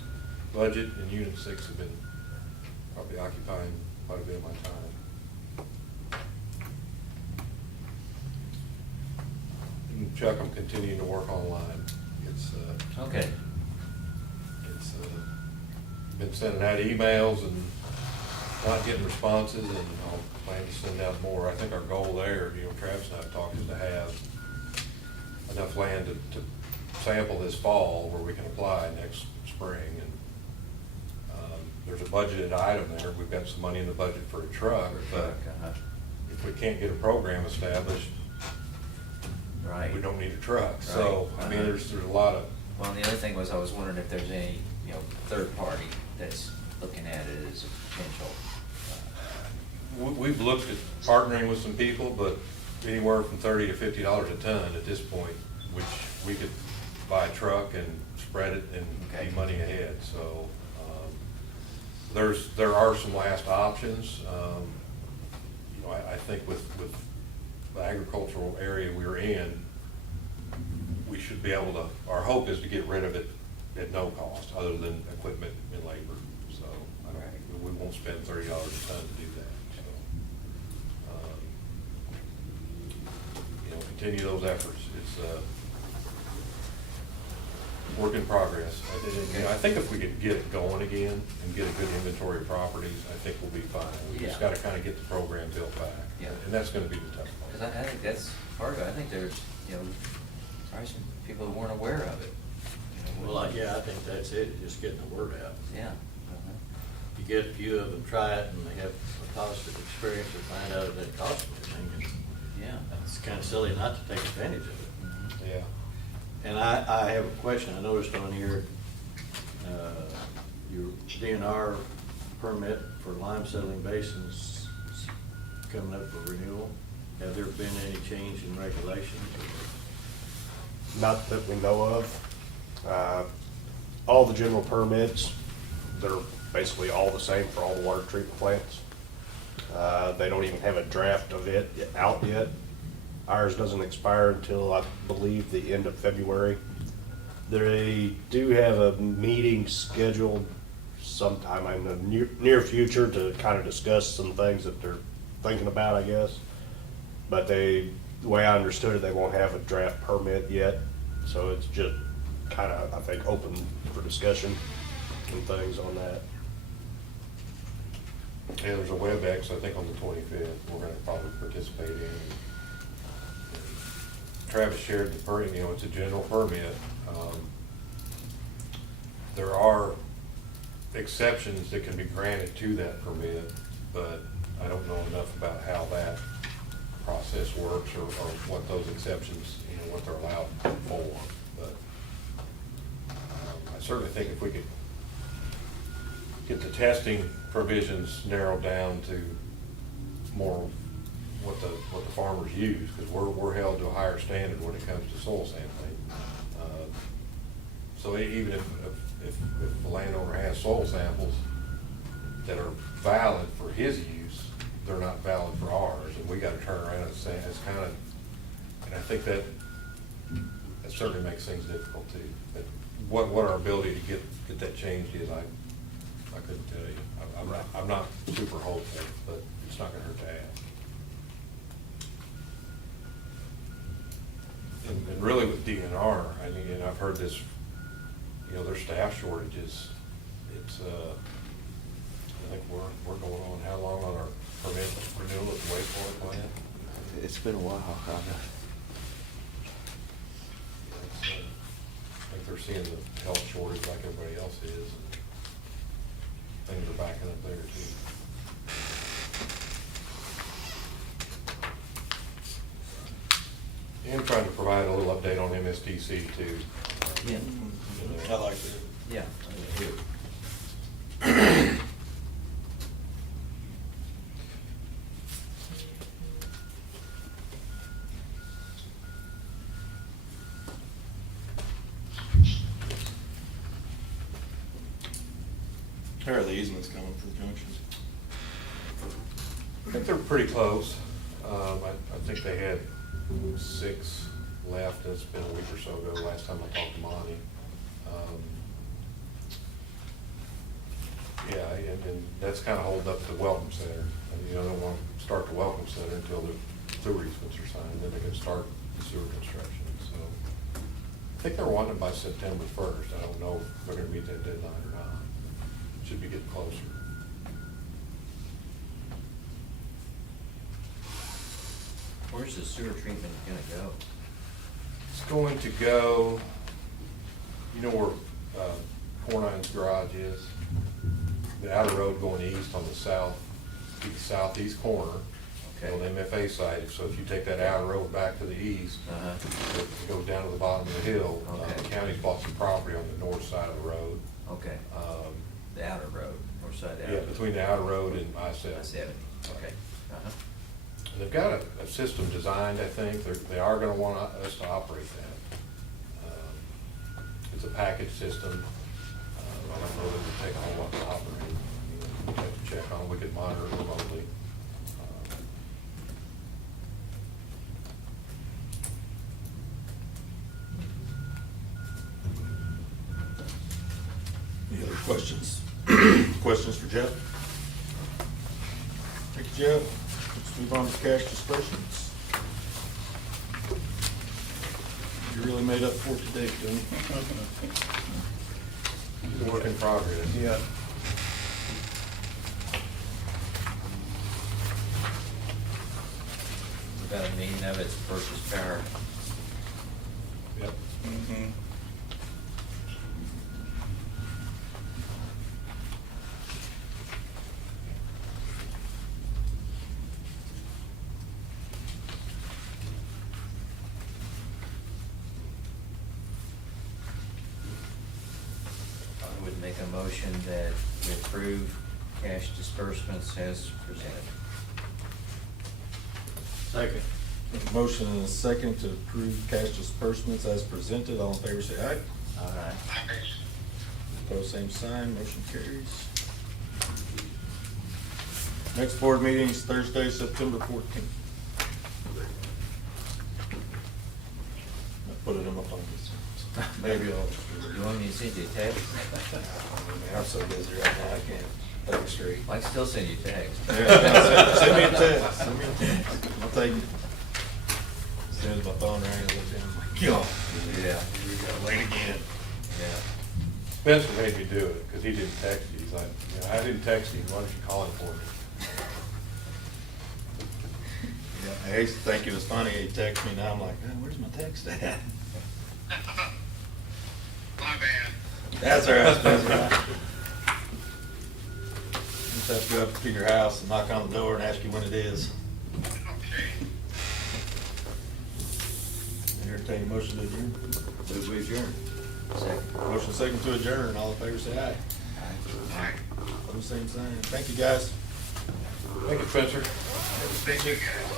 Budget and Unit 6 have been probably occupying quite a bit of my time. And Chuck, I'm continuing to work online. It's Okay. It's been sending out emails and not getting responses, and I'll plan to send out more. I think our goal there, Travis and I have talked, is to have enough land to sample this fall where we can apply next spring. And there's a budgeted item there. We've got some money in the budget for a truck, but if we can't get a program established, Right. we don't need a truck. Right. So, I mean, there's a lot of. Well, the other thing was, I was wondering if there's any, third party that's looking at it as a potential. We've looked at partnering with some people, but anywhere from $30 to $50 a ton at this point, which we could buy a truck and spread it and be money ahead. So there are some last options. I think with the agricultural area we're in, we should be able to. Our hope is to get rid of it at no cost, other than equipment and labor. So we won't spend $30 a ton to do that. So continue those efforts. It's work in progress. I think if we could get it going again and get a good inventory of properties, I think we'll be fine. We just got to kind of get the program built back. Yeah. And that's going to be the tough part. Because I think that's part of it. I think there's, probably some people who weren't aware of it. Well, I think that's it, just getting the word out. Yeah. You get a few of them try it and they have a positive experience, and find out it doesn't cost them anything. Yeah. It's kind of silly not to take advantage of it. Yeah. And I have a question. I noticed on here, your DNR permit for lime settling basins is coming up for renewal. Have there been any change in regulations? Not that we know of. All the general permits, they're basically all the same for all the water treatment plants. They don't even have a draft of it out yet. Ours doesn't expire until, I believe, the end of February. They do have a meeting scheduled sometime in the near future to kind of discuss some things that they're thinking about, I guess. But the way I understood it, they won't have a draft permit yet. So it's just kind of, I think, open for discussion and things on that. Yeah, there's a WebEx, I think, on the 25th, we're going to probably participate in. Travis shared the permit, it's a general permit. There are exceptions that can be granted to that permit, but I don't know enough about how that process works or what those exceptions, what they're allowed for. But I certainly think if we could get the testing provisions narrowed down to more what the farmers use, because we're held to a higher standard when it comes to soil sampling. So even if the landowner has soil samples that are valid for his use, they're not valid for ours, and we got to turn around and say it's kind of, and I think that certainly makes things difficult too. But what our ability to get that changed is, I couldn't tell you. I'm not super hopeful, but it's not going to hurt to ask. And really with DNR, I mean, and I've heard this, their staff shortages. It's, I think we're going on how long on our permit renewal at the wastewater plant? It's been a while. think they're seeing the health shortage like everybody else is. And things are backing up there too. And trying to provide a little update on MSTC too. Yeah. I like that. Yeah. How are the easements coming for the junctions? I think they're pretty close. I think they had 6 left. It's been a week or so ago, last time I talked to Monty. Yeah, and that's kind of holding up the Welcome Center. They don't want to start the Welcome Center until the sewer easements are signed, then they can start the sewer construction. So I think they're wanting it by September 1st. I don't know if they're going to meet that deadline or not. Should be getting closer. Where's the sewer treatment gonna go? It's going to go, you know where Cornine's garage is? The outer road going east on the southeast corner. Okay. On the MFA side, so if you take that outer road back to the east, it goes down to the bottom of the hill. Okay. The county's bought some property on the north side of the road. Okay. The outer road, north side outer. Yeah, between the outer road and I-70. I-70, okay. Uh-huh. And they've got a system designed, I think, they are gonna want us to operate that. It's a package system. I don't know that it would take a whole lot to operate. We'd have to check on it, we could monitor it remotely. Any other questions? Questions for Jeff? Thank you, Jeff. Let's move on to cash disbursements. You really made up for it today, didn't you? It's a work in progress. Yeah. About a million of it's purchase power. Yep. Mm-hmm. I would make a motion that we approve cash disbursements as presented. Second. Motion and a second to approve cash disbursements as presented. All in favor, say aye. All right. Opposed, same sign. Motion carries. Next board meeting is Thursday, September 14th. I'll put it in my pockets. Maybe I'll. You want me to send you a text? I'm so busy right now, I can't think straight. I can still send you a text. Yeah, send me a text. Send me a text. I'll take it. As soon as my phone rang, I looked down, I'm like, God. Yeah. Here we go, late again. Yeah. Spencer made me do it, because he didn't text you. He's like, I didn't text you, why don't you call him for me? Yeah, I used to think it was funny, he'd text me, now I'm like, oh, where's my text at? My bad. That's all right, Spencer. Just have to go up to your house and knock on the door and ask you when it is. Okay. Entertain a motion to adjourn. Move we adjourn. Second. Motion second to adjourn, all in favor say aye. Aye. Opposed, same sign. Thank you, guys. Thank you, Spencer. Thank you, guys.